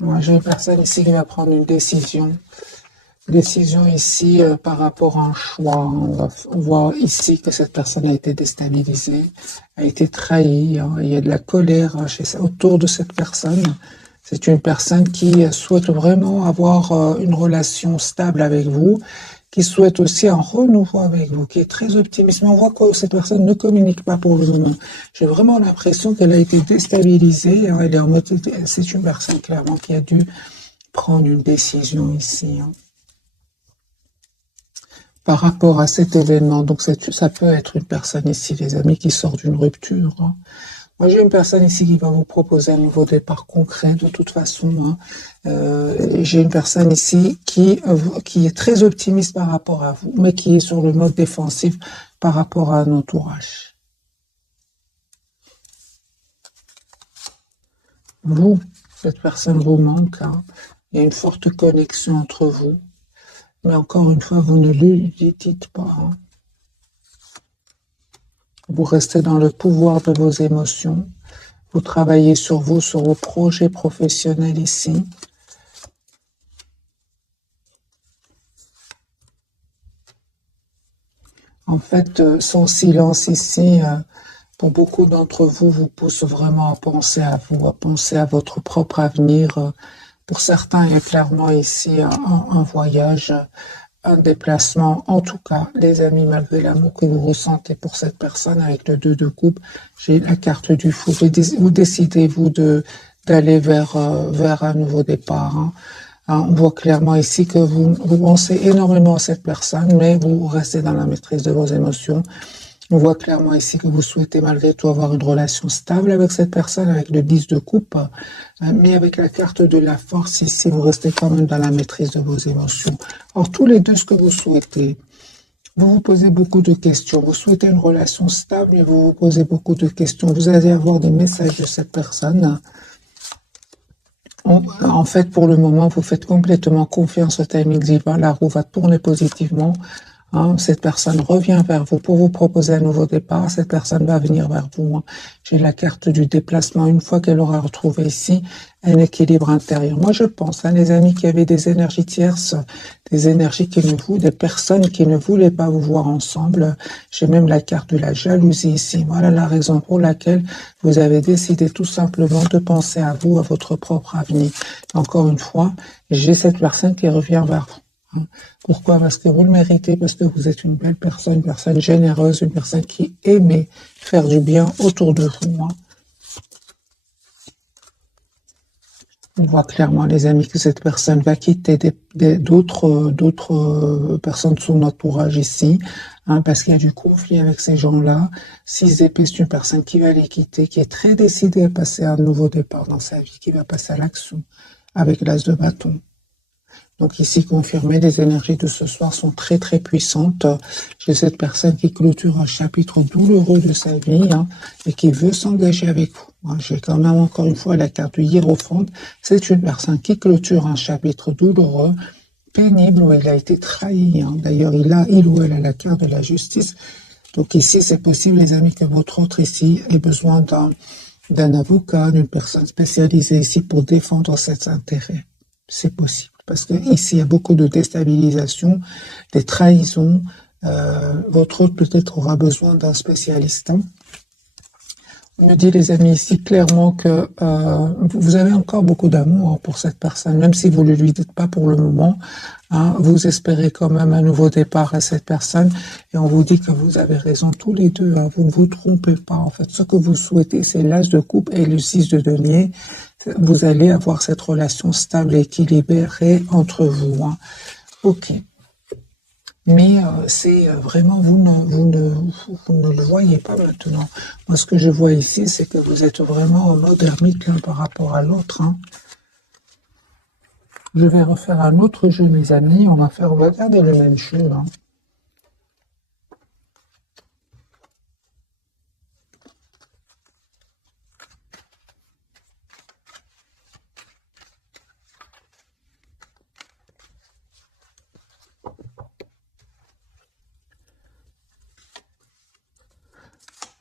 Moi, j'ai une personne ici qui va prendre une décision. Décision ici par rapport à un choix. On voit ici que cette personne a été déstabilisée, a été trahie. Il y a de la colère autour de cette personne. C'est une personne qui souhaite vraiment avoir une relation stable avec vous, qui souhaite aussi un renouveau avec vous, qui est très optimiste. Mais on voit que cette personne ne communique pas pour le moment. J'ai vraiment l'impression qu'elle a été déstabilisée. Elle est en mode, c'est une personne clairement qui a dû prendre une décision ici. Par rapport à cet événement. Donc ça peut être une personne ici, les amis, qui sort d'une rupture. Moi, j'ai une personne ici qui va vous proposer un nouveau départ concret, de toute façon. J'ai une personne ici qui est très optimiste par rapport à vous, mais qui est sur le mode défensif par rapport à un entourage. Vous, cette personne vous manque. Il y a une forte connexion entre vous. Mais encore une fois, vous ne lui dites pas. Vous restez dans le pouvoir de vos émotions. Vous travaillez sur vous, sur vos projets professionnels ici. En fait, son silence ici, pour beaucoup d'entre vous, vous pousse vraiment à penser à vous, à penser à votre propre avenir. Pour certains, il y a clairement ici un voyage, un déplacement. En tout cas, les amis, malgré l'amour que vous ressentez pour cette personne avec le 2 de coupe, j'ai la carte du fou. Vous décidez, vous, d'aller vers un nouveau départ. On voit clairement ici que vous pensez énormément à cette personne, mais vous restez dans la maîtrise de vos émotions. On voit clairement ici que vous souhaitez malgré tout avoir une relation stable avec cette personne, avec le 10 de coupe, mais avec la carte de la force ici, vous restez quand même dans la maîtrise de vos émotions. Or, tous les deux, ce que vous souhaitez, vous vous posez beaucoup de questions. Vous souhaitez une relation stable, mais vous vous posez beaucoup de questions. Vous allez avoir des messages de cette personne. En fait, pour le moment, vous faites complètement confiance au timing divin. La roue va tourner positivement. Cette personne revient vers vous pour vous proposer un nouveau départ. Cette personne va venir vers vous. J'ai la carte du déplacement une fois qu'elle aura retrouvé ici un équilibre intérieur. Moi, je pense, les amis, qu'il y avait des énergies tierces, des énergies des personnes qui ne voulaient pas vous voir ensemble. J'ai même la carte de la jalousie ici. Voilà la raison pour laquelle vous avez décidé tout simplement de penser à vous, à votre propre avenir. Encore une fois, j'ai cette personne qui revient vers vous. Pourquoi? Parce que vous le méritez, parce que vous êtes une belle personne, une personne généreuse, une personne qui aimait faire du bien autour de vous. On voit clairement, les amis, que cette personne va quitter d'autres personnes de son entourage ici, parce qu'il y a du conflit avec ces gens-là. 6 d'épée, c'est une personne qui va les quitter, qui est très décidée à passer à un nouveau départ dans sa vie, qui va passer à l'action avec l'as de bâton. Donc ici, confirmé, les énergies de ce soir sont très très puissantes. J'ai cette personne qui clôture un chapitre douloureux de sa vie et qui veut s'engager avec vous. J'ai quand même encore une fois la carte du hiérophante. C'est une personne qui clôture un chapitre douloureux, pénible, où il a été trahi. D'ailleurs, il ou elle a la carte de la justice. Donc ici, c'est possible, les amis, que votre autre ici ait besoin d'un avocat, d'une personne spécialisée ici pour défendre ses intérêts. C'est possible. Parce que ici, il y a beaucoup de déstabilisation, des trahisons. Votre hôte peut-être aura besoin d'un spécialiste. On me dit, les amis, ici clairement que vous avez encore beaucoup d'amour pour cette personne, même si vous ne lui dites pas pour le moment. Vous espérez quand même un nouveau départ à cette personne et on vous dit que vous avez raison tous les deux. Vous ne vous trompez pas. En fait, ce que vous souhaitez, c'est l'as de coupe et le 6 de denier. Vous allez avoir cette relation stable et équilibrée entre vous. Ok. Mais c'est vraiment, vous ne le voyez pas maintenant. Moi, ce que je vois ici, c'est que vous êtes vraiment en mode ermite l'un par rapport à l'autre. Je vais refaire un autre jeu, mes amis. On va garder le même jeu.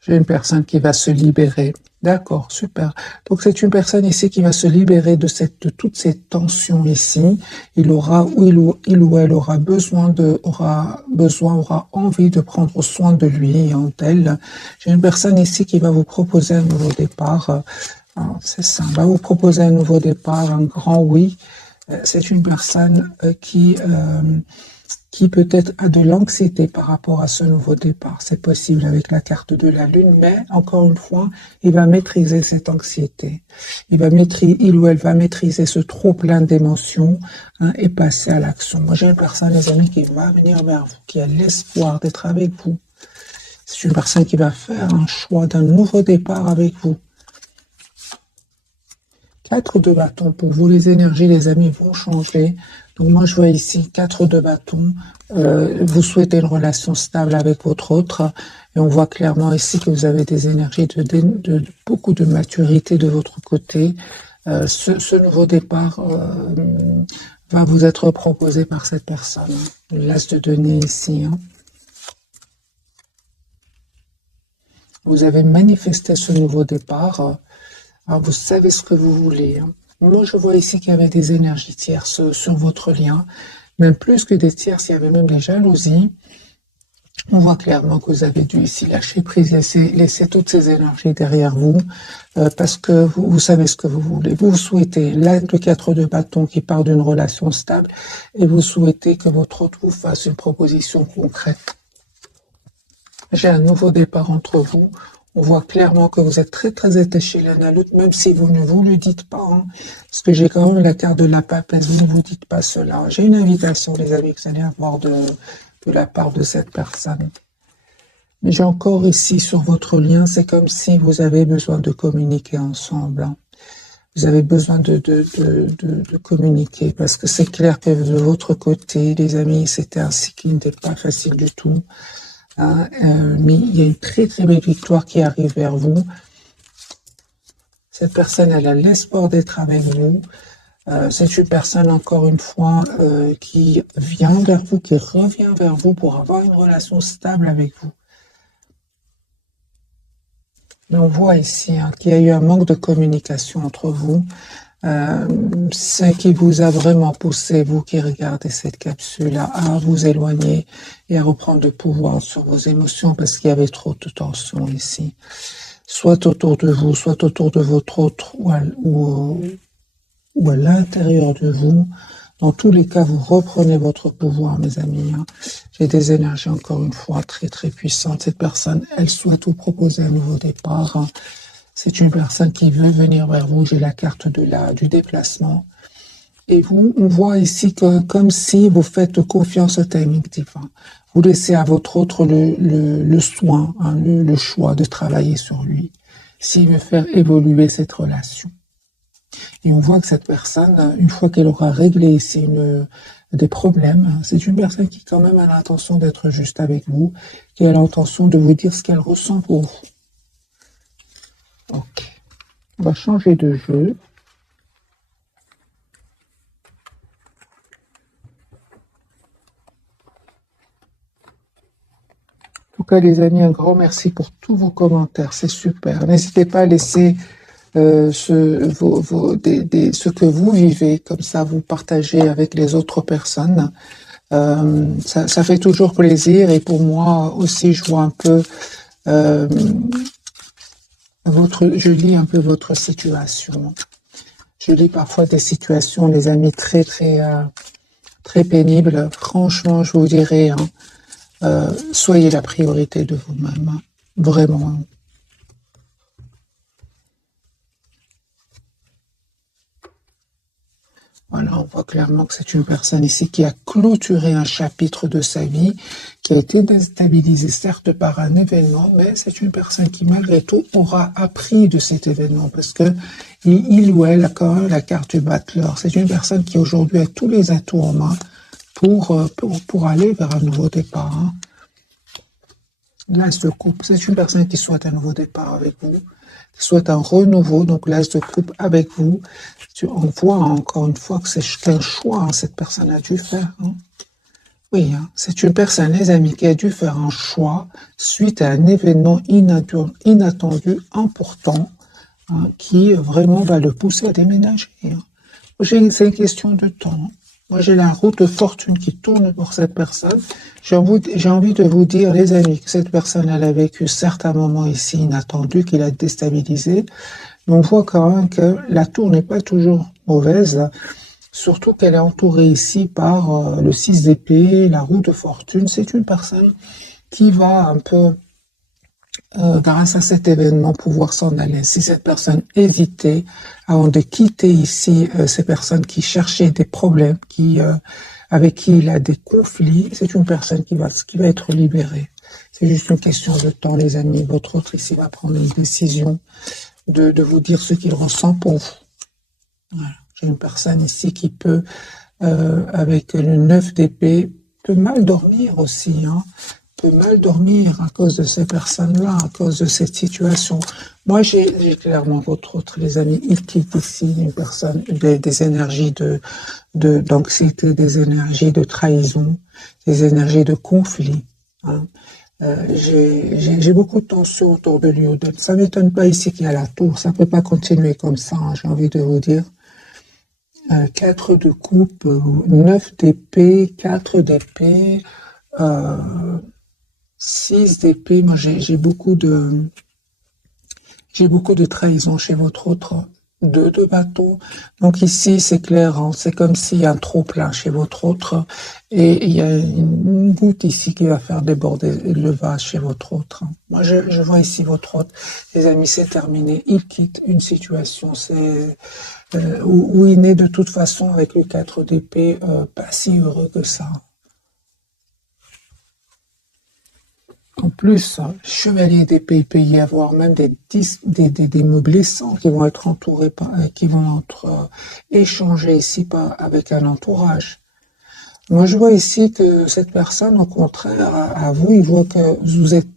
J'ai une personne qui va se libérer. D'accord, super. Donc c'est une personne ici qui va se libérer de toutes ces tensions ici. Il ou elle aura envie de prendre soin de lui et d'elle. J'ai une personne ici qui va vous proposer un nouveau départ. C'est ça, va vous proposer un nouveau départ, un grand oui. C'est une personne qui peut-être a de l'anxiété par rapport à ce nouveau départ. C'est possible avec la carte de la Lune, mais encore une fois, il va maîtriser cette anxiété. Il ou elle va maîtriser ce trop plein d'émotions, et passer à l'action. Moi, j'ai une personne, les amis, qui va venir vers vous, qui a l'espoir d'être avec vous. C'est une personne qui va faire un choix d'un nouveau départ avec vous. 4 de bâton pour vous, les énergies, les amis, vont changer. Donc moi, je vois ici 4 de bâton. Vous souhaitez une relation stable avec votre autre. Et on voit clairement ici que vous avez des énergies de beaucoup de maturité de votre côté. Ce nouveau départ va vous être proposé par cette personne. L'as de denier ici. Vous avez manifesté ce nouveau départ. Alors, vous savez ce que vous voulez. Moi, je vois ici qu'il y avait des énergies tierces sur votre lien. Même plus que des tierces, il y avait même des jalousies. On voit clairement que vous avez dû ici lâcher prise, laisser toutes ces énergies derrière vous, parce que vous savez ce que vous voulez. Vous souhaitez le 4 de bâton qui part d'une relation stable, et vous souhaitez que votre autre vous fasse une proposition concrète. J'ai un nouveau départ entre vous. On voit clairement que vous êtes très très attachés l'un à l'autre, même si vous ne vous le dites pas. Parce que j'ai quand même la carte de la papesse, vous ne vous dites pas cela. J'ai une invitation, les amis, que vous allez avoir de la part de cette personne. Mais j'ai encore ici sur votre lien, c'est comme si vous avez besoin de communiquer ensemble. Vous avez besoin de communiquer, parce que c'est clair que de votre côté, les amis, c'était un cycle qui n'était pas facile du tout. Mais il y a une très très belle victoire qui arrive vers vous. Cette personne, elle a l'espoir d'être avec vous. C'est une personne, encore une fois, qui vient vers vous, qui revient vers vous pour avoir une relation stable avec vous. Mais on voit ici qu'il y a eu un manque de communication entre vous. Ce qui vous a vraiment poussé, vous qui regardez cette capsule, à vous éloigner et à reprendre le pouvoir sur vos émotions parce qu'il y avait trop de tension ici. Soit autour de vous, soit autour de votre autre ou à l'intérieur de vous. Dans tous les cas, vous reprenez votre pouvoir, mes amis. J'ai des énergies, encore une fois, très très puissantes. Cette personne, elle souhaite vous proposer un nouveau départ. C'est une personne qui veut venir vers vous. J'ai la carte du déplacement. Et vous, on voit ici que comme si vous faites confiance au timing divin. Vous laissez à votre autre le soin, le choix de travailler sur lui, s'il veut faire évoluer cette relation. Et on voit que cette personne, une fois qu'elle aura réglé ici des problèmes, c'est une personne qui quand même a l'intention d'être juste avec vous, qui a l'intention de vous dire ce qu'elle ressent pour vous. Ok. On va changer de jeu. En tout cas, les amis, un grand merci pour tous vos commentaires. C'est super. N'hésitez pas à laisser ce que vous vivez, comme ça vous partagez avec les autres personnes. Ça fait toujours plaisir et pour moi aussi, je vois un peu je lis un peu votre situation. Je lis parfois des situations, les amis, très très très pénibles. Franchement, je vous dirais, soyez la priorité de vous-même, vraiment. Voilà, on voit clairement que c'est une personne ici qui a clôturé un chapitre de sa vie, qui a été déstabilisée certes par un événement, mais c'est une personne qui malgré tout aura appris de cet événement parce que il ou elle a quand même la carte du battleur. C'est une personne qui aujourd'hui a tous les atouts en main pour aller vers un nouveau départ. L'as de coupe, c'est une personne qui souhaite un nouveau départ avec vous, qui souhaite un renouveau, donc l'as de coupe avec vous. On voit encore une fois que c'est un choix, cette personne a dû faire. Oui, c'est une personne, les amis, qui a dû faire un choix suite à un événement inattendu, important. hein, qui vraiment va le pousser à déménager. Hein. C'est une question de temps. Moi, j'ai la roue de fortune qui tourne pour cette personne. J'ai envie de vous dire, les amis, que cette personne, elle a vécu certains moments ici inattendus, qui l'a déstabilisé. Mais on voit quand même que la tour n'est pas toujours mauvaise, surtout qu'elle est entourée ici par le 6 d'épée, la roue de fortune. C'est une personne qui va un peu, grâce à cet événement, pouvoir s'en aller. Si cette personne hésitait avant de quitter ici ces personnes qui cherchaient des problèmes, avec qui il a des conflits, c'est une personne qui va être libérée. C'est juste une question de temps, les amis. Votre autre ici va prendre une décision de vous dire ce qu'il ressent pour vous. Voilà. J'ai une personne ici qui peut, avec le 9 d'épée, peut mal dormir aussi, hein, peut mal dormir à cause de ces personnes-là, à cause de cette situation. Moi, j'ai clairement votre autre, les amis, il quitte ici une personne, des énergies d'anxiété, des énergies de trahison, des énergies de conflit, hein. J'ai beaucoup de tension autour de lui. Ça m'étonne pas ici qu'il y a la tour. Ça peut pas continuer comme ça, hein, j'ai envie de vous dire. 4 de coupe, 9 d'épée, 4 d'épée, 6 d'épée. Moi, j'ai beaucoup de trahison chez votre autre. 2 de bâton. Donc ici, c'est clair, hein, c'est comme s'il y a un trop plein chez votre autre et il y a une goutte ici qui va faire déborder le vase chez votre autre. Moi, je vois ici votre autre. Les amis, c'est terminé. Il quitte une situation, où il n'est de toute façon avec le 4 d'épée pas si heureux que ça. En plus, chevalier d'épée, il peut y avoir même des mots blessants qui vont être entourés qui vont être échangés ici avec un entourage. Moi, je vois ici que cette personne, au contraire, à vous, il voit que vous êtes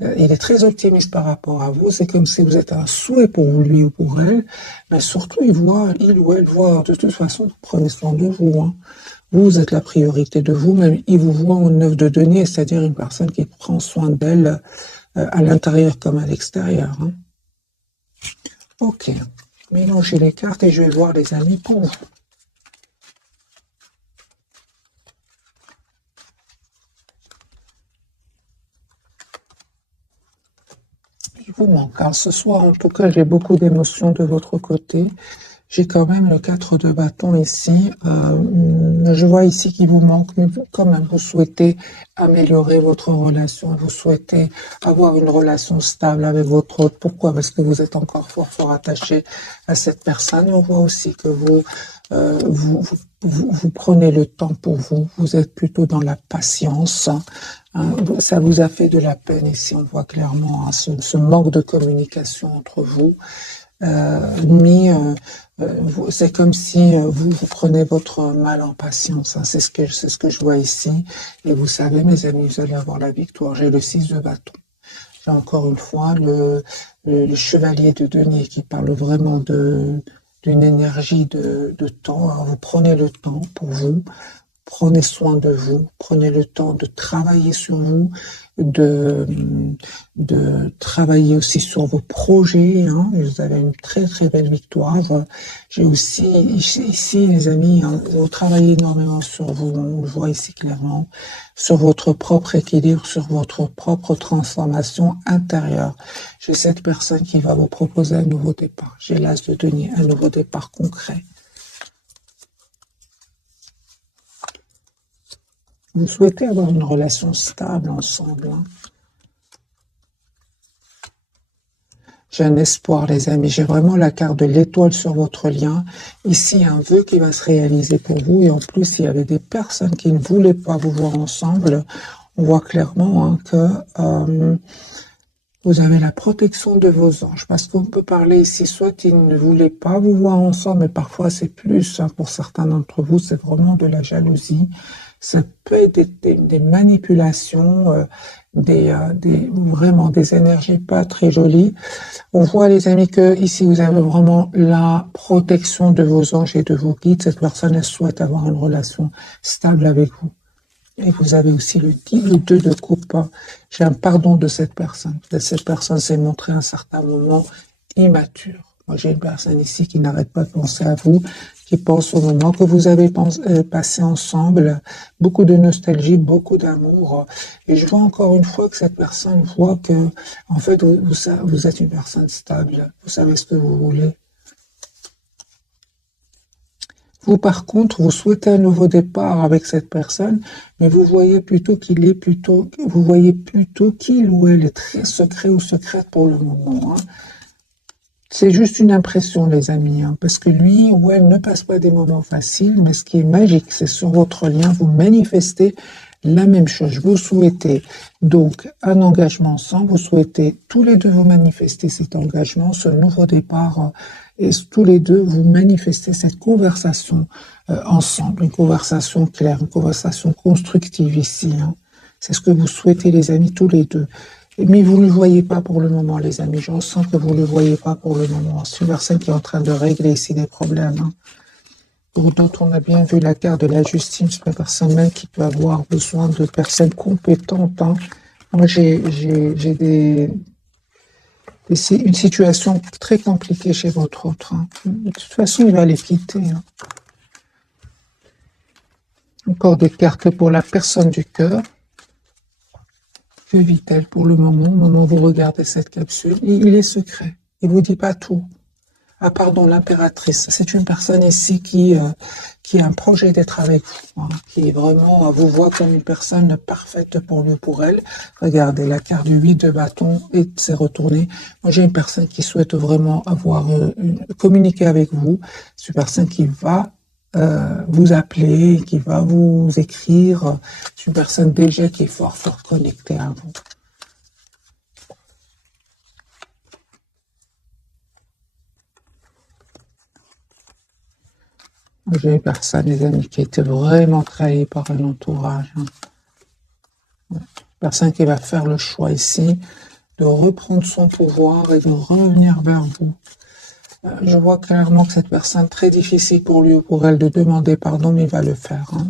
il est très optimiste par rapport à vous. C'est comme si vous êtes un souhait pour lui ou pour elle. Mais surtout, il ou elle voit, de toute façon, vous prenez soin de vous, hein. Vous êtes la priorité de vous-même. Il vous voit en 9 de denier, c'est-à-dire une personne qui prend soin d'elle à l'intérieur comme à l'extérieur, hein. Ok. Mélangez les cartes et je vais voir les amis pour vous. Il vous manque. Alors ce soir, en tout cas, j'ai beaucoup d'émotions de votre côté. J'ai quand même le 4 de bâton ici. Je vois ici qu'il vous manque, mais quand même, vous souhaitez améliorer votre relation. Vous souhaitez avoir une relation stable avec votre autre. Pourquoi? Parce que vous êtes encore fort attaché à cette personne. Et on voit aussi que vous prenez le temps pour vous. Vous êtes plutôt dans la patience. Hein. Ça vous a fait de la peine ici. On voit clairement, hein, ce manque de communication entre vous. C'est comme si vous prenez votre mal en patience, hein. C'est ce que je vois ici. Et vous savez, mes amis, vous allez avoir la victoire. J'ai le 6 de bâton. J'ai encore une fois le chevalier de denier qui parle vraiment d'une énergie de temps. Alors, vous prenez le temps pour vous. Prenez soin de vous, prenez le temps de travailler sur vous, de travailler aussi sur vos projets, hein. Vous avez une très belle victoire. J'ai aussi ici, les amis, hein, vous travaillez énormément sur vous, on le voit ici clairement, sur votre propre équilibre, sur votre propre transformation intérieure. J'ai cette personne qui va vous proposer un nouveau départ. J'ai l'as de denier, un nouveau départ concret. Vous souhaitez avoir une relation stable ensemble, hein. J'ai un espoir, les amis. J'ai vraiment la carte de l'étoile sur votre lien. Ici, il y a un vœu qui va se réaliser pour vous. Et en plus, il y avait des personnes qui ne voulaient pas vous voir ensemble. On voit clairement, hein, que vous avez la protection de vos anges. Parce qu'on peut parler ici, soit ils ne voulaient pas vous voir ensemble, mais parfois c'est plus, hein, pour certains d'entre vous, c'est vraiment de la jalousie. Ça peut être des manipulations, vraiment des énergies pas très jolies. On voit, les amis, que ici vous avez vraiment la protection de vos anges et de vos guides. Cette personne, elle souhaite avoir une relation stable avec vous. Et vous avez aussi le 2 de coupe. J'ai un pardon de cette personne. Cette personne s'est montrée à un certain moment immature. Moi, j'ai une personne ici qui n'arrête pas de penser à vous, qui pense au moment que vous avez passé ensemble, beaucoup de nostalgie, beaucoup d'amour. Et je vois encore une fois que cette personne voit que, en fait, vous êtes une personne stable. Vous savez ce que vous voulez. Vous, par contre, vous souhaitez un nouveau départ avec cette personne, mais vous voyez plutôt vous voyez plutôt qu'il ou elle est très secret ou secrète pour le moment. Hein. C'est juste une impression, les amis, hein, parce que lui ou elle ne passe pas des moments faciles, mais ce qui est magique, c'est sur votre lien, vous manifestez la même chose. Vous souhaitez donc un engagement ensemble, vous souhaitez tous les deux vous manifester cet engagement, ce nouveau départ, et tous les deux vous manifestez cette conversation ensemble, une conversation claire, une conversation constructive ici. Hein. C'est ce que vous souhaitez, les amis, tous les deux. Mais vous ne le voyez pas pour le moment, les amis. Je ressens que vous ne le voyez pas pour le moment. C'est une personne qui est en train de régler ici des problèmes. Hein. Pour d'autres, on a bien vu la carte de la justice. C'est une personne même qui peut avoir besoin de personnes compétentes. Hein. Moi, j'ai une situation très compliquée chez votre autre. Hein. De toute façon, il va les quitter. Hein. Encore des cartes pour la personne du cœur. Que vit-elle pour le moment, au moment où vous regardez cette capsule? Il est secret. Il ne vous dit pas tout. Ah pardon, l'impératrice. C'est une personne ici qui a un projet d'être avec vous, hein, qui vraiment vous voit comme une personne parfaite pour lui ou pour elle. Regardez, la carte du 8 de bâton et s'est retournée. Moi, j'ai une personne qui souhaite vraiment communiquer avec vous. C'est une personne qui va vous appeler, qui va vous écrire. C'est une personne déjà qui est fort connectée à vous. J'ai une personne, les amis, qui a été vraiment trahie par un entourage. Hein. Ouais. Personne qui va faire le choix ici de reprendre son pouvoir et de revenir vers vous. Je vois clairement que cette personne, très difficile pour lui ou pour elle de demander pardon, mais il va le faire. Hein.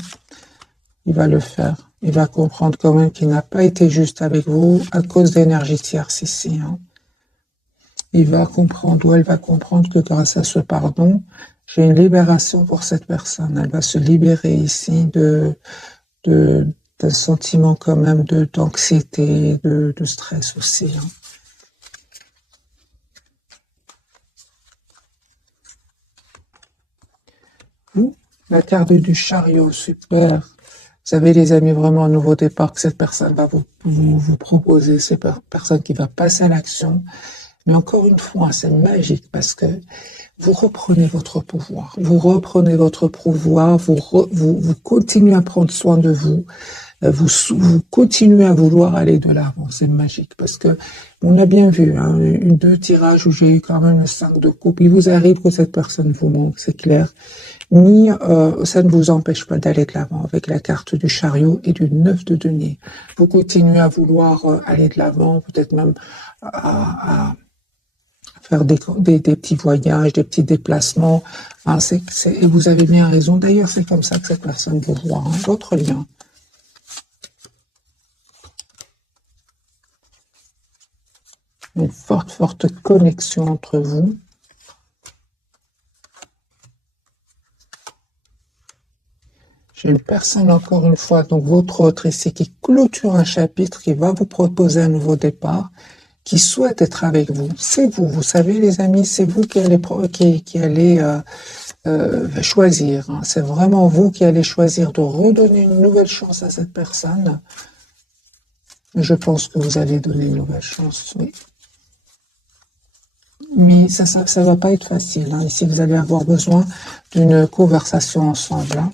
Il va le faire. Il va comprendre quand même qu'il n'a pas été juste avec vous à cause d'énergie tierce ici. Hein. Il va comprendre, ou elle va comprendre que grâce à ce pardon, j'ai une libération pour cette personne. Elle va se libérer ici d'un sentiment quand même d'anxiété, de stress aussi. Hein. La carte du chariot, super. Vous savez, les amis, vraiment un nouveau départ que cette personne va vous proposer. C'est une personne qui va passer à l'action. Mais encore une fois, c'est magique parce que vous reprenez votre pouvoir. Vous reprenez votre pouvoir, vous continuez à prendre soin de vous. Vous continuez à vouloir aller de l'avant. C'est magique parce que on a bien vu hein, deux tirages où j'ai eu quand même le 5 de coupe. Il vous arrive que cette personne vous manque, c'est clair. Ni ça ne vous empêche pas d'aller de l'avant avec la carte du chariot et du 9 de denier. Vous continuez à vouloir aller de l'avant, peut-être même à faire des petits voyages, des petits déplacements. Hein, et vous avez bien raison. D'ailleurs, c'est comme ça que cette personne vous voit. Hein, votre lien. Une forte connexion entre vous. J'ai une personne, encore une fois, donc votre autre ici, qui clôture un chapitre, qui va vous proposer un nouveau départ, qui souhaite être avec vous. C'est vous, vous savez les amis, c'est vous qui allez choisir. Hein. C'est vraiment vous qui allez choisir de redonner une nouvelle chance à cette personne. Je pense que vous allez donner une nouvelle chance, oui. Mais ça va pas être facile. Hein. Ici, vous allez avoir besoin d'une conversation ensemble. Hein.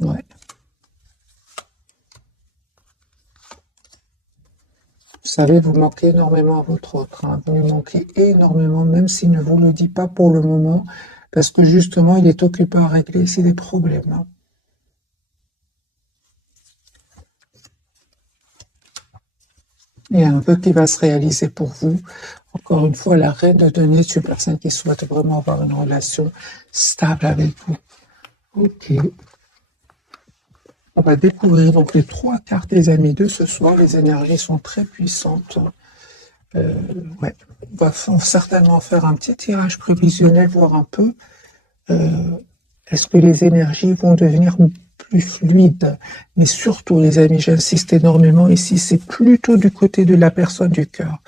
Ouais. Vous savez, vous manquez énormément à votre autre. Hein. Vous lui manquez énormément, même s'il ne vous le dit pas pour le moment, parce que justement, il est occupé à régler ici des problèmes. Hein. Il y a un peu qui va se réaliser pour vous. Encore une fois, la reine de denier est une personne qui souhaite vraiment avoir une relation stable avec vous. Ok. On va découvrir donc les 3 cartes des amis de ce soir. Les énergies sont très puissantes. Ouais. On va certainement faire un petit tirage prévisionnel, voir un peu est-ce que les énergies vont devenir plus fluides. Mais surtout, les amis, j'insiste énormément ici, c'est plutôt du côté de la personne du cœur.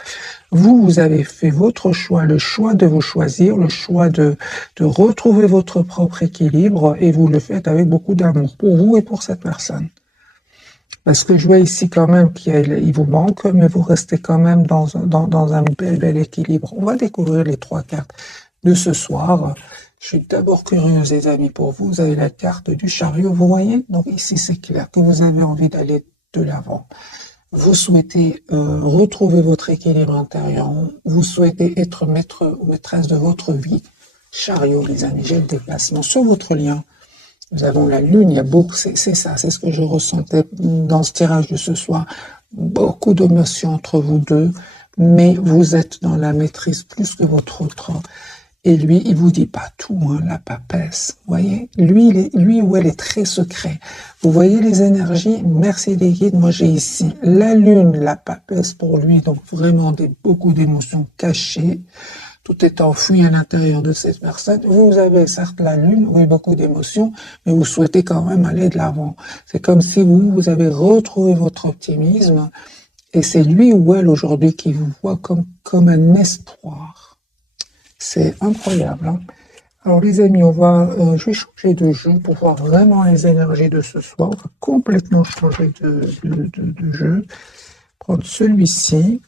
Vous, vous avez fait votre choix, le choix de vous choisir, le choix de retrouver votre propre équilibre, et vous le faites avec beaucoup d'amour pour vous et pour cette personne. Parce que je vois ici quand même qu'il vous manque, mais vous restez quand même dans un bel équilibre. On va découvrir les trois cartes de ce soir. Je suis d'abord curieuse, les amis, pour vous. Vous avez la carte du chariot, vous voyez? Donc ici, c'est clair que vous avez envie d'aller de l'avant. Vous souhaitez retrouver votre équilibre intérieur. Vous souhaitez être maître ou maîtresse de votre vie. Chariot, les amis, j'ai le déplacement sur votre lien. Nous avons la lune, il y a beaucoup, c'est ça, c'est ce que je ressentais dans ce tirage de ce soir. Beaucoup d'émotions entre vous deux, mais vous êtes dans la maîtrise plus que votre autre. Et lui, il vous dit pas tout, hein, la papesse. Vous voyez, lui ou elle est très secret. Vous voyez les énergies. Merci les guides. Moi, j'ai ici la lune, la papesse pour lui. Donc vraiment beaucoup d'émotions cachées. Tout est enfoui à l'intérieur de cette personne. Vous avez certes la lune, oui, beaucoup d'émotions, mais vous souhaitez quand même aller de l'avant. C'est comme si vous avez retrouvé votre optimisme. Et c'est lui ou elle aujourd'hui qui vous voit comme un espoir. C'est incroyable. Hein. Alors les amis, je vais changer de jeu pour voir vraiment les énergies de ce soir. On va complètement changer de jeu. Prendre celui-ci.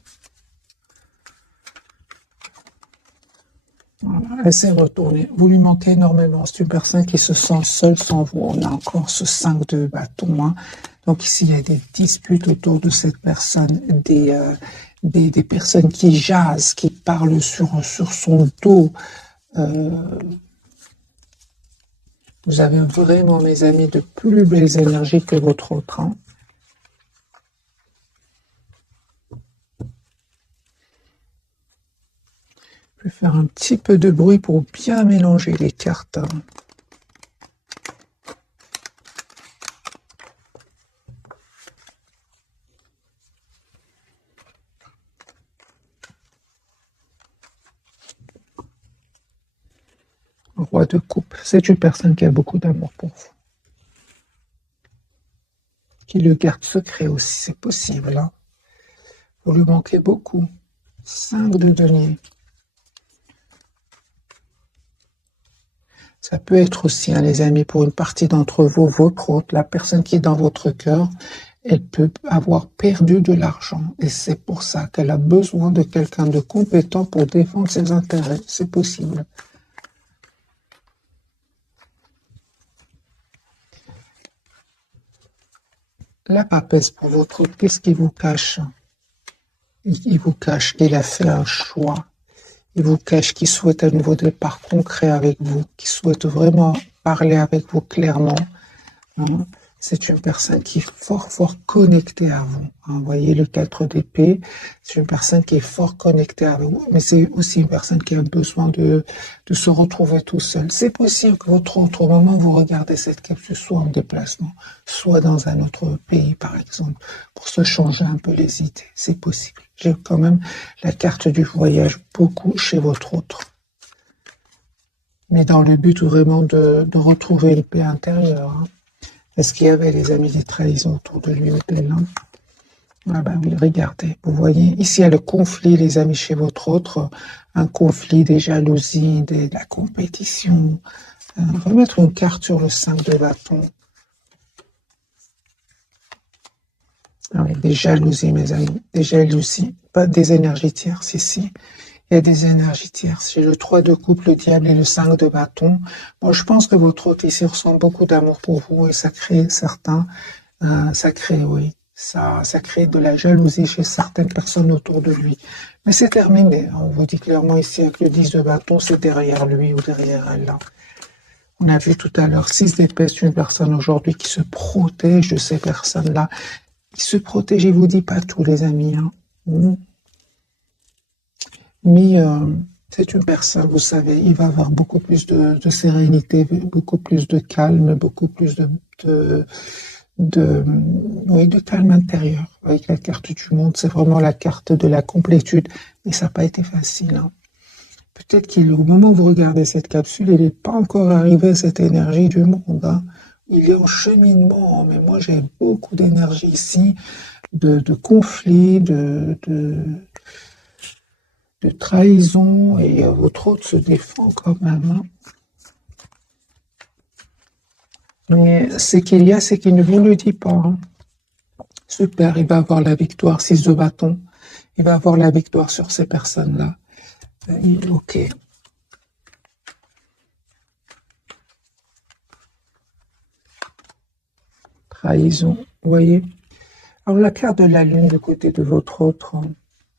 Voilà, laissez retourner. Vous lui manquez énormément. C'est une personne qui se sent seule sans vous. On a encore ce 5 de bâton. Hein. Donc ici, il y a des disputes autour de cette personne, des personnes qui jasent, qui parlent sur son dos. Vous avez vraiment, mes amis, de plus belles énergies que votre autre. Hein. Je vais faire un petit peu de bruit pour bien mélanger les cartes. Roi de coupe, c'est une personne qui a beaucoup d'amour pour vous. Qui le garde secret aussi, c'est possible. Hein. Vous lui manquez beaucoup. 5 de denier. Ça peut être aussi, hein, les amis, pour une partie d'entre vous, votre autre, la personne qui est dans votre cœur, elle peut avoir perdu de l'argent. Et c'est pour ça qu'elle a besoin de quelqu'un de compétent pour défendre ses intérêts. C'est possible. La papesse pour votre autre, qu'est-ce qu'il vous cache? Il vous cache qu'il a fait un choix. Il vous cache qu'il souhaite un nouveau départ concret avec vous, qu'il souhaite vraiment parler avec vous clairement. Hein. C'est une personne qui est fort connectée à vous. Hein. Vous voyez le 4 d'épée, c'est une personne qui est fort connectée à vous, mais c'est aussi une personne qui a besoin de se retrouver tout seul. C'est possible que votre autre moment, vous regardez cette capsule soit en déplacement, soit dans un autre pays, par exemple, pour se changer un peu les idées. C'est possible. J'ai quand même la carte du voyage beaucoup chez votre autre. Mais dans le but vraiment de retrouver une paix intérieure. Hein. Est-ce qu'il y avait, les amis, des trahisons autour de lui ou d'elle? Hein? Ah ben oui, regardez, vous voyez, ici il y a le conflit, les amis, chez votre autre, un conflit, des jalousies, de la compétition. On va mettre une carte sur le 5 de bâton. Ah oui, des jalousies, mes amis, des jalousies, pas des énergies tierces ici. Il y a des énergies tierces. J'ai le 3 de coupe, le diable et le 5 de bâton. Moi, je pense que votre autre ici ressent beaucoup d'amour pour vous et ça crée ça crée de la jalousie chez certaines personnes autour de lui. Mais c'est terminé. On vous dit clairement ici avec le 10 de bâton, c'est derrière lui ou derrière elle. Là. On a vu tout à l'heure 6 d'épée, c'est une personne aujourd'hui qui se protège de ces personnes-là. Qui se protège, je vous dis pas tous les amis. Hein. Mais c'est une personne, vous savez, il va avoir beaucoup plus de sérénité, beaucoup plus de calme, beaucoup plus oui, de calme intérieur. Avec la carte du monde, c'est vraiment la carte de la complétude. Et ça n'a pas été facile, hein. Peut-être qu'au moment où vous regardez cette capsule, il n'est pas encore arrivé cette énergie du monde, hein. Il est en cheminement, mais moi j'ai beaucoup d'énergie ici, de conflit, de trahison, et votre hôte se défend quand même, hein. Mais ce qu'il y a, c'est qu'il ne vous le dit pas, hein. Super, il va avoir la victoire, 6 de bâton. Il va avoir la victoire sur ces personnes-là. Ok. Trahison, vous voyez. Alors la carte de la lune du côté de votre autre, hein,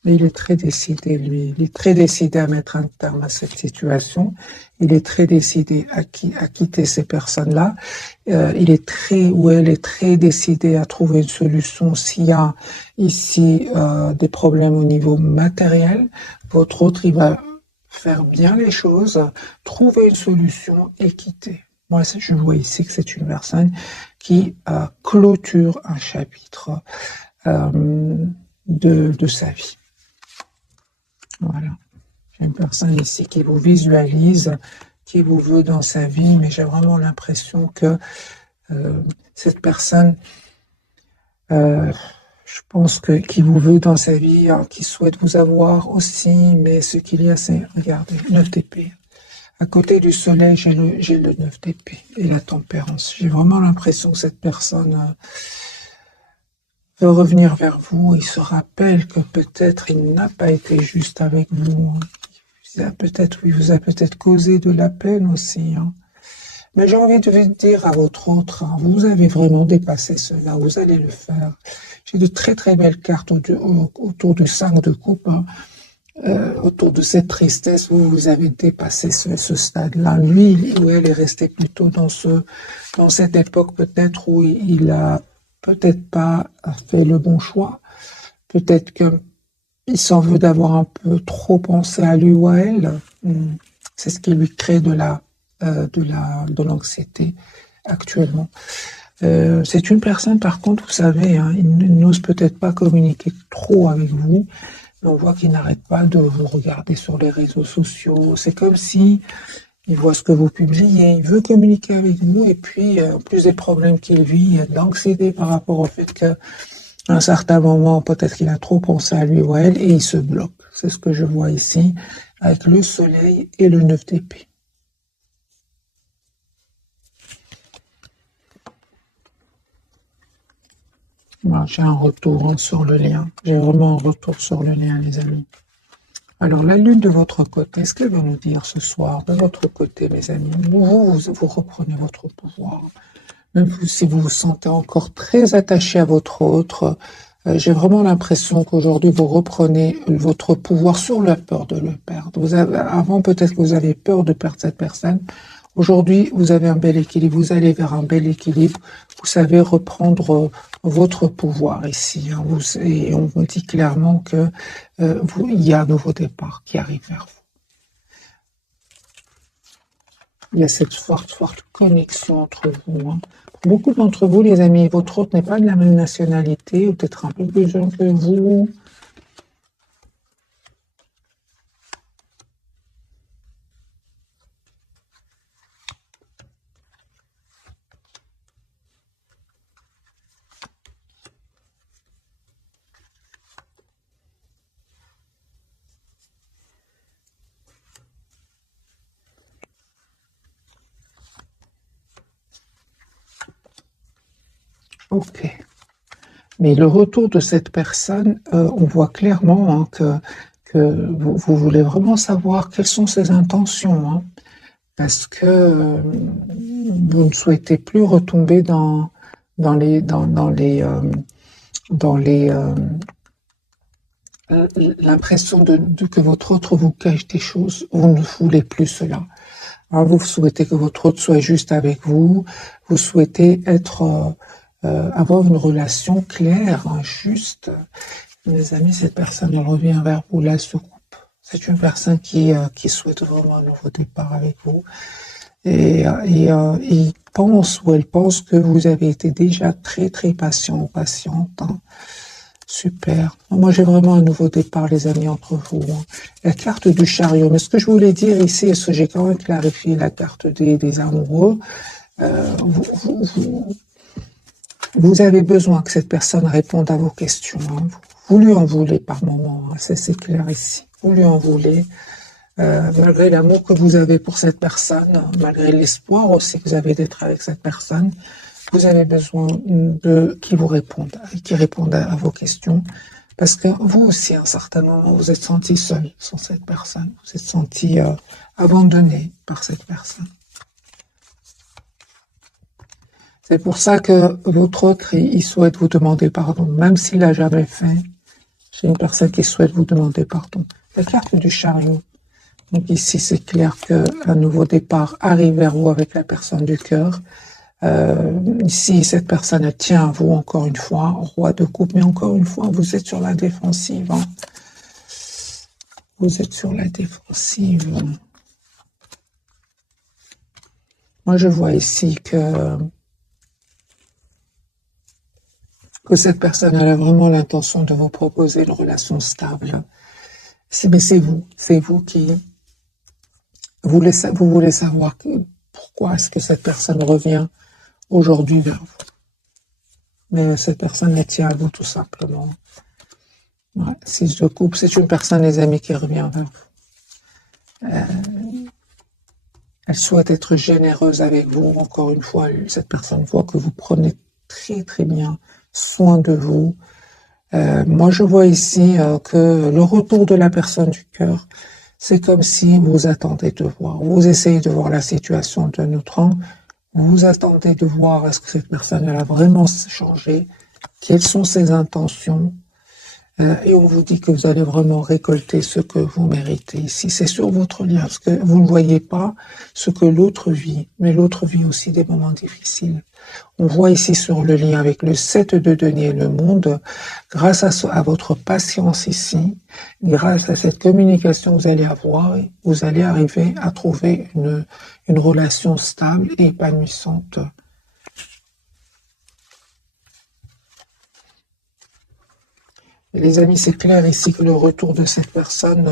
il est très décidé, lui. Il est très décidé à mettre un terme à cette situation. Il est très décidé à quitter ces personnes-là. Il est très, ou elle est très décidée à trouver une solution. S'il y a ici des problèmes au niveau matériel, votre autre, il va faire bien les choses, trouver une solution et quitter. Moi, je vois ici que c'est une personne qui clôture un chapitre de sa vie. Voilà. J'ai une personne ici qui vous visualise, qui vous veut dans sa vie, mais j'ai vraiment l'impression que cette personne, je pense que qui vous veut dans sa vie, hein, qui souhaite vous avoir aussi, mais ce qu'il y a, c'est, regardez, 9 d'épée. À côté du soleil, j'ai le 9 d'épée et la tempérance. J'ai vraiment l'impression que cette personne veut revenir vers vous. Il se rappelle que peut-être il n'a pas été juste avec vous. Il vous a peut-être causé de la peine aussi, hein. Mais j'ai envie de vous dire à votre autre, hein, vous avez vraiment dépassé cela, vous allez le faire. J'ai de très très belles cartes autour du 5 de coupe, hein. Autour de cette tristesse, vous avez dépassé ce stade-là. Lui ou elle est resté plutôt dans cette époque peut-être où il a peut-être pas fait le bon choix. Peut-être qu'il s'en veut d'avoir un peu trop pensé à lui ou à elle. C'est ce qui lui crée de l'anxiété actuellement. C'est une personne, par contre, vous savez, hein, il n'ose peut-être pas communiquer trop avec vous. On voit qu'il n'arrête pas de vous regarder sur les réseaux sociaux. C'est comme si il voit ce que vous publiez, il veut communiquer avec vous, et puis, en plus des problèmes qu'il vit, il y a de l'anxiété par rapport au fait qu'à un certain moment, peut-être qu'il a trop pensé à lui ou à elle, et il se bloque. C'est ce que je vois ici, avec le soleil et le 9 d'épée. Voilà, j'ai un retour sur le lien. J'ai vraiment un retour sur le lien, les amis. Alors, la lune de votre côté, ce qu'elle va nous dire ce soir, de votre côté, mes amis, vous reprenez votre pouvoir. Même si vous vous sentez encore très attaché à votre autre, j'ai vraiment l'impression qu'aujourd'hui, vous reprenez votre pouvoir sur la peur de le perdre. Avant, peut-être que vous avez peur de perdre cette personne. Aujourd'hui, vous avez un bel équilibre, vous allez vers un bel équilibre, vous savez reprendre votre pouvoir ici, hein, et on vous dit clairement que il y a un nouveau départ qui arrive vers vous. Il y a cette forte connexion entre vous, hein. Pour beaucoup d'entre vous, les amis, votre hôte n'est pas de la même nationalité, ou peut-être un peu plus jeune que vous. Ok. Mais le retour de cette personne, on voit clairement, hein, que vous voulez vraiment savoir quelles sont ses intentions, hein, parce que vous ne souhaitez plus retomber dans l'impression que votre autre vous cache des choses. Vous ne voulez plus cela. Alors vous souhaitez que votre autre soit juste avec vous. Vous souhaitez avoir une relation claire, hein, juste. Mes amis, cette personne elle revient vers vous, la soucoupe. C'est une personne qui souhaite vraiment un nouveau départ avec vous. il pense ou elle pense que vous avez été déjà très très patient ou patiente. Hein. Super. Moi, j'ai vraiment un nouveau départ, les amis, entre vous. Hein. La carte du chariot. Mais ce que je voulais dire ici, est-ce que j'ai quand même clarifié la carte des amoureux, vous avez besoin que cette personne réponde à vos questions. Hein. Vous lui en voulez par moment. Hein. C'est clair ici. Vous lui en voulez. Malgré l'amour que vous avez pour cette personne, malgré l'espoir aussi que vous avez d'être avec cette personne, vous avez besoin de qui vous répondent, qui répondent à vos questions, parce que vous aussi, à un certain moment, vous êtes senti seul sans cette personne, vous êtes senti abandonné par cette personne. C'est pour ça que votre autre, il souhaite vous demander pardon, même s'il l'a jamais fait. J'ai une personne qui souhaite vous demander pardon. La carte du chariot. Donc ici, c'est clair qu'un nouveau départ arrive vers vous avec la personne du cœur. Ici, cette personne tient à vous encore une fois, roi de coupe, mais encore une fois, vous êtes sur la défensive. Hein. Vous êtes sur la défensive. Moi, je vois ici que cette personne elle a vraiment l'intention de vous proposer une relation stable. Mais c'est vous qui vous voulez savoir pourquoi est-ce que cette personne revient aujourd'hui vers vous. Mais cette personne elle tient à vous tout simplement. Ouais, 6 de coupe, c'est une personne, les amis, qui revient vers vous. Elle souhaite être généreuse avec vous. Encore une fois, cette personne voit que vous prenez très très bien soin de vous. Moi, je vois ici que le retour de la personne du cœur, c'est comme si vous attendez de voir. Vous essayez de voir la situation d'un autre angle. Vous attendez de voir est-ce que cette personne elle a vraiment changé, quelles sont ses intentions. Et on vous dit que vous allez vraiment récolter ce que vous méritez ici. C'est sur votre lien, parce que vous ne voyez pas ce que l'autre vit, mais l'autre vit aussi des moments difficiles. On voit ici sur le lien avec le 7 de denier et le monde, grâce à votre patience ici, grâce à cette communication que vous allez avoir, vous allez arriver à trouver une relation stable et épanouissante. Les amis, c'est clair ici que le retour de cette personne,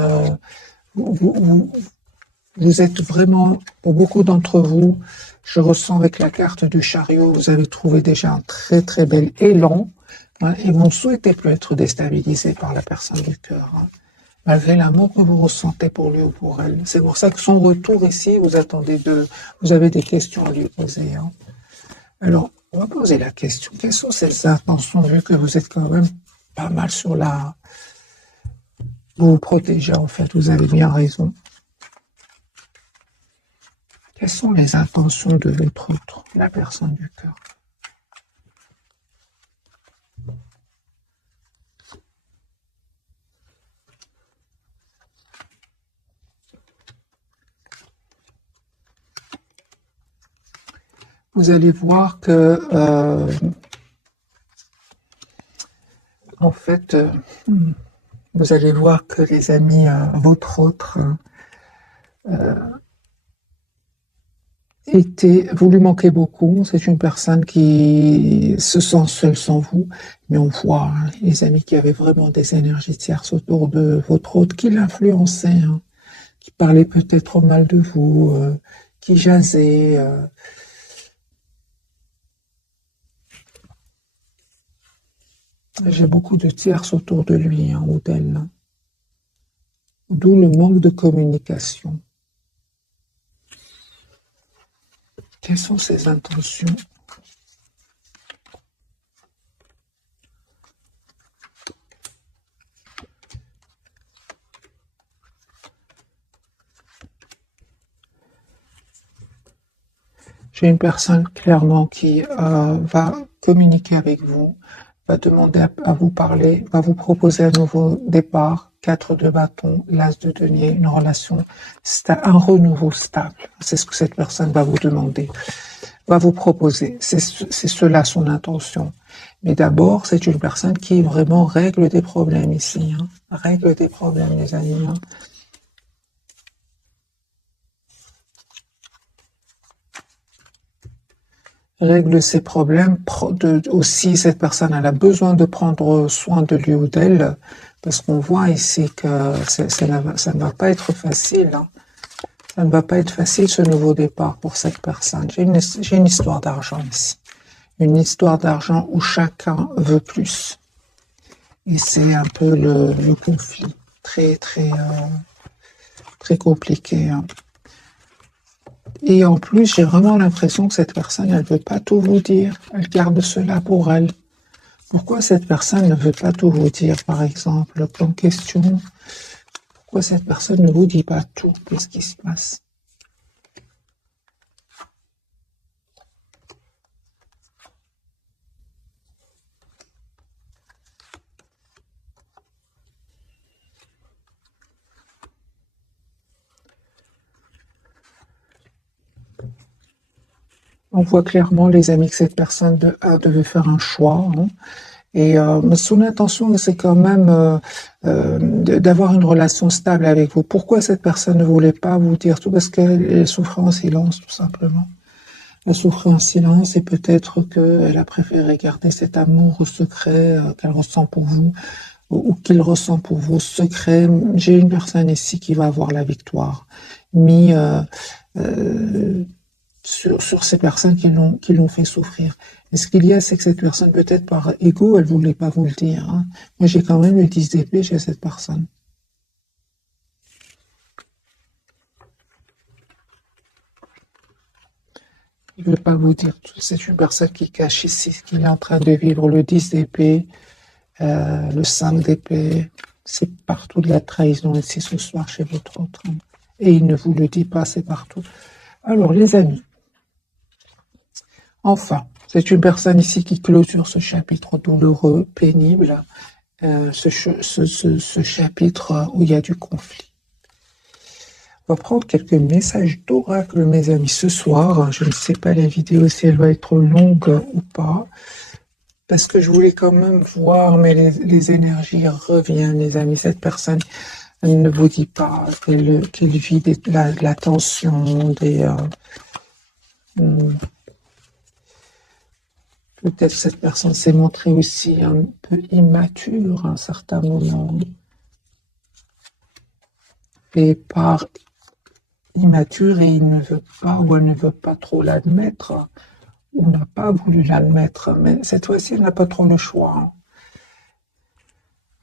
vous êtes vraiment, pour beaucoup d'entre vous, je ressens avec la carte du chariot, vous avez trouvé déjà un très très bel élan, hein, et vous ne souhaitez plus être déstabilisé par la personne du cœur, hein, malgré l'amour que vous ressentez pour lui ou pour elle. C'est pour ça que son retour ici, vous avez des questions à lui poser. Hein. Alors, on va poser la question, quelles sont ces intentions, vu que vous êtes quand même pas mal sur la... Vous vous protégez, en fait, vous avez bien raison. Quelles sont les intentions de votre autre, la personne du cœur? Vous allez voir que, en fait, vous allez voir que les amis, votre autre, vous lui manquez beaucoup. C'est une personne qui se sent seule sans vous. Mais on voit, hein, les amis, qui avaient vraiment des énergies tierces autour de votre autre, qui l'influençaient, hein, qui parlaient peut-être mal de vous, qui jasaient. J'ai beaucoup de tierces autour de lui, hein, ou d'elle. Hein. D'où le manque de communication. Quelles sont ses intentions? J'ai une personne clairement qui va communiquer avec vous, va demander à vous parler, va vous proposer un nouveau départ, 4 de bâton, l'as de denier, une relation, un renouveau stable. C'est ce que cette personne va vous demander, va vous proposer. C'est cela son intention. Mais d'abord, c'est une personne qui vraiment règle des problèmes ici. Hein. Règle des problèmes, les amis. Hein. règle ses problèmes. Aussi, cette personne, elle a besoin de prendre soin de lui ou d'elle, parce qu'on voit ici que ça ne va pas être facile. Hein. Ça ne va pas être facile, ce nouveau départ pour cette personne. J'ai une histoire d'argent ici. Une histoire d'argent où chacun veut plus. Et c'est un peu le conflit. Très compliqué. Hein. Et en plus, j'ai vraiment l'impression que cette personne, elle ne veut pas tout vous dire. Elle garde cela pour elle. Pourquoi cette personne ne veut pas tout vous dire, par exemple, en question? Pourquoi cette personne ne vous dit pas tout? Qu'est-ce qui se passe? On voit clairement, les amis, que cette personne devait faire un choix. Hein. Et son intention, c'est quand même d'avoir une relation stable avec vous. Pourquoi cette personne ne voulait pas vous dire tout? Parce qu'elle souffrait en silence, tout simplement. Elle souffrait en silence et peut-être qu'elle a préféré garder cet amour secret qu'elle ressent pour vous ou qu'il ressent pour vous secret. J'ai une personne ici qui va avoir la victoire. Mis sur ces personnes qui l'ont fait souffrir. Et ce qu'il y a, c'est que cette personne, peut-être par ego, elle voulait pas vous le dire. Hein. Moi, j'ai quand même le 10 d'épée chez cette personne. Il ne veut pas vous dire tout. C'est une personne qui cache ici ce qu'il est en train de vivre. Le 10 d'épée, le 5 d'épée, c'est partout de la trahison ici ce soir chez votre autre. Et il ne vous le dit pas, c'est partout. Alors, les amis, enfin, c'est une personne ici qui clôture ce chapitre douloureux, pénible, ce chapitre où il y a du conflit. On va prendre quelques messages d'oracle, mes amis, ce soir. Je ne sais pas la vidéo si elle va être longue ou pas, parce que je voulais quand même voir, mais les énergies reviennent, les amis. Cette personne, elle ne vous dit pas qu'elle vit de la tension, peut-être cette personne s'est montrée aussi un peu immature à un certain moment. Et par immature, et il ne veut pas ou elle ne veut pas trop l'admettre, ou n'a pas voulu l'admettre, mais cette fois-ci, elle n'a pas trop le choix. Hein.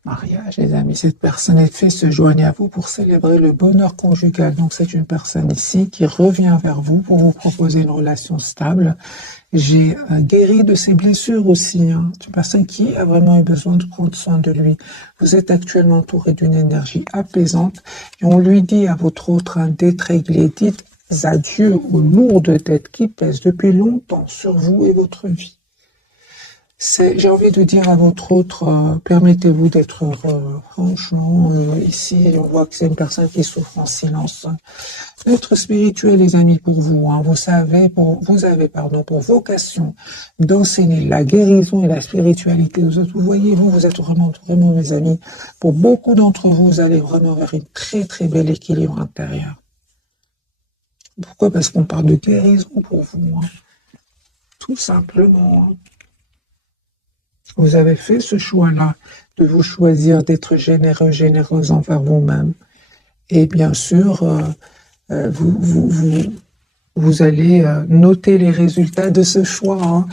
Mariage, les amis, cette personne est fait se joigne à vous pour célébrer le bonheur conjugal. Donc c'est une personne ici qui revient vers vous pour vous proposer une relation stable. J'ai guéri de ses blessures aussi. Hein. C'est une personne qui a vraiment eu besoin de prendre soin de lui. Vous êtes actuellement entouré d'une énergie apaisante et on lui dit à votre autre d'être réglé. Dites adieu aux lourdes dettes qui pèsent depuis longtemps sur vous et votre vie. J'ai envie de dire à votre autre, permettez-vous d'être heureux. Franchement, ici, on voit que c'est une personne qui souffre en silence. Être spirituel, les amis, pour vous, hein, vous avez, pour vocation d'enseigner la guérison et la spiritualité aux autres. Vous voyez, vous êtes vraiment, mes amis, pour beaucoup d'entre vous, vous allez vraiment vers une très bel équilibre intérieur. Pourquoi? Parce qu'on parle de guérison pour vous, hein. Tout simplement. Hein. Vous avez fait ce choix-là de vous choisir d'être généreux, généreuse envers vous-même. Et bien sûr, vous allez noter les résultats de ce choix. Hein.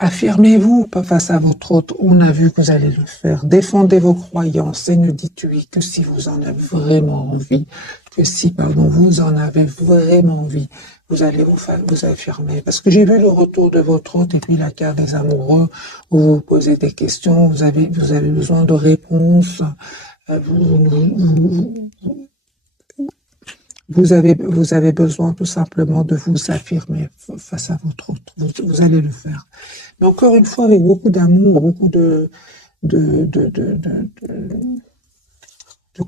Affirmez-vous pas face à votre autre. On a vu que vous allez le faire. Défendez vos croyances et ne dites oui que si vous en avez vraiment envie. Que si, vous en avez vraiment envie. Vous allez vous affirmer. Parce que j'ai vu le retour de votre autre et puis la carte des amoureux où vous posez des questions, vous avez besoin de réponses. Vous avez besoin tout simplement de vous affirmer face à votre autre. Vous allez le faire. Mais encore une fois, avec beaucoup d'amour, beaucoup de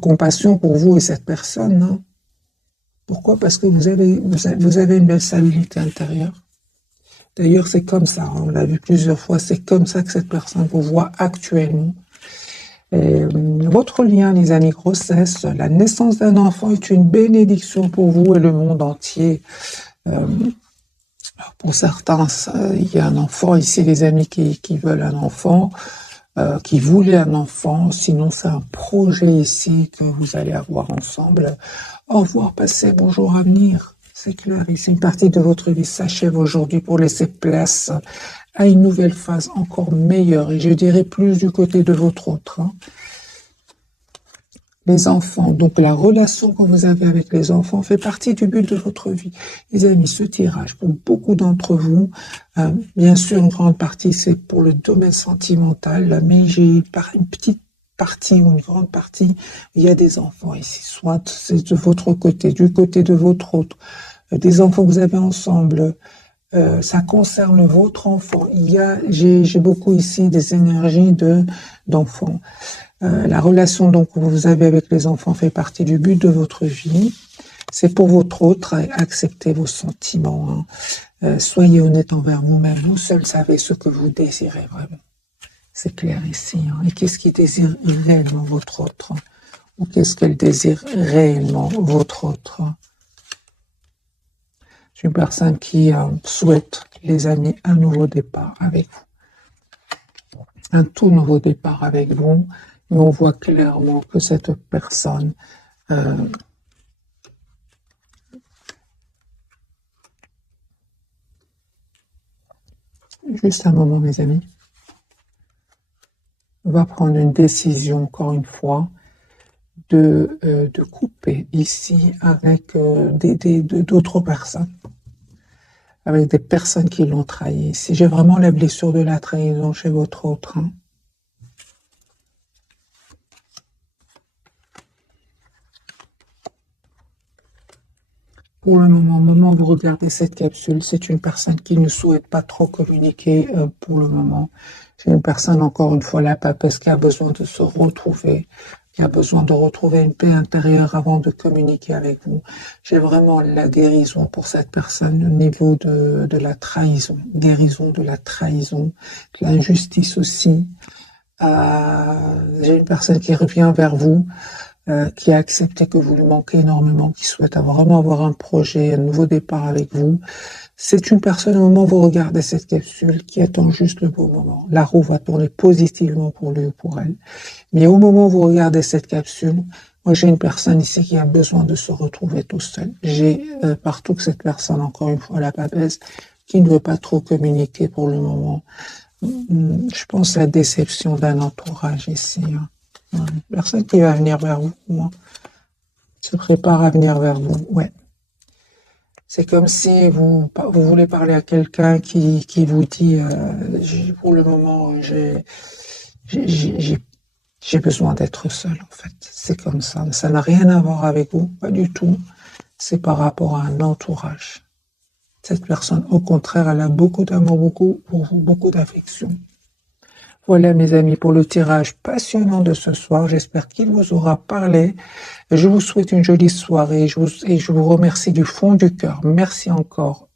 compassion pour vous et cette personne. Hein. Pourquoi? Parce que vous avez une belle stabilité intérieure. D'ailleurs, c'est comme ça, on l'a vu plusieurs fois, c'est comme ça que cette personne vous voit actuellement. Votre lien, les amis, grossesse, la naissance d'un enfant est une bénédiction pour vous et le monde entier. Alors, pour certains, il y a un enfant ici, les amis qui veulent un enfant, qui voulaient un enfant. Sinon, c'est un projet ici que vous allez avoir ensemble. Au revoir, passé, bonjour, avenir. C'est clair, ici, une partie de votre vie s'achève aujourd'hui pour laisser place à une nouvelle phase encore meilleure, et je dirais plus du côté de votre autre. Les enfants, donc la relation que vous avez avec les enfants fait partie du but de votre vie. Les amis, ce tirage, pour beaucoup d'entre vous, bien sûr, une grande partie, c'est pour le domaine sentimental, mais j'ai une petite partie ou une grande partie, il y a des enfants ici, soit c'est de votre côté, du côté de votre autre, des enfants que vous avez ensemble, ça concerne votre enfant. J'ai beaucoup ici des énergies d'enfants. La relation donc que vous avez avec les enfants fait partie du but de votre vie. C'est pour votre autre, acceptez vos sentiments. Soyez honnête envers vous-même. Vous seul savez ce que vous désirez vraiment. C'est clair ici. Et qu'est-ce qui désire réellement votre autre? Ou qu'est-ce qu'elle désire réellement votre autre? C'est une personne qui souhaite, les amis, un nouveau départ avec vous. Un tout nouveau départ avec vous. Et on voit clairement que cette personne juste un moment, mes amis, va prendre une décision, encore une fois, de couper ici avec d'autres personnes, avec des personnes qui l'ont trahi. Ici, j'ai vraiment la blessure de la trahison chez votre autre. Pour le moment où vous regardez cette capsule, c'est une personne qui ne souhaite pas trop communiquer pour le moment. C'est une personne, encore une fois, la papesse qui a besoin de se retrouver, qui a besoin de retrouver une paix intérieure avant de communiquer avec vous. J'ai vraiment la guérison pour cette personne au niveau de la trahison, guérison de la trahison, de l'injustice aussi. J'ai une personne qui revient vers vous, qui a accepté que vous lui manquez énormément, qui souhaite vraiment avoir un projet, un nouveau départ avec vous. C'est une personne, au moment où vous regardez cette capsule, qui attend juste le bon moment. La roue va tourner positivement pour lui ou pour elle. Mais au moment où vous regardez cette capsule, moi j'ai une personne ici qui a besoin de se retrouver tout seul. J'ai partout que cette personne, encore une fois, la papesse, qui ne veut pas trop communiquer pour le moment. Je pense à la déception d'un entourage ici. Personne qui va venir vers vous, moi, se prépare à venir vers vous, ouais. C'est comme si vous voulez parler à quelqu'un qui vous dit, pour le moment, j'ai besoin d'être seul, en fait. C'est comme ça. Ça n'a rien à voir avec vous, pas du tout. C'est par rapport à un entourage. Cette personne, au contraire, elle a beaucoup d'amour, beaucoup d'affection. Voilà, mes amis, pour le tirage passionnant de ce soir. J'espère qu'il vous aura parlé. Je vous souhaite une jolie soirée et je vous remercie du fond du cœur. Merci encore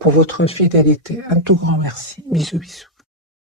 pour votre fidélité. Un tout grand merci. Bisous, bisous.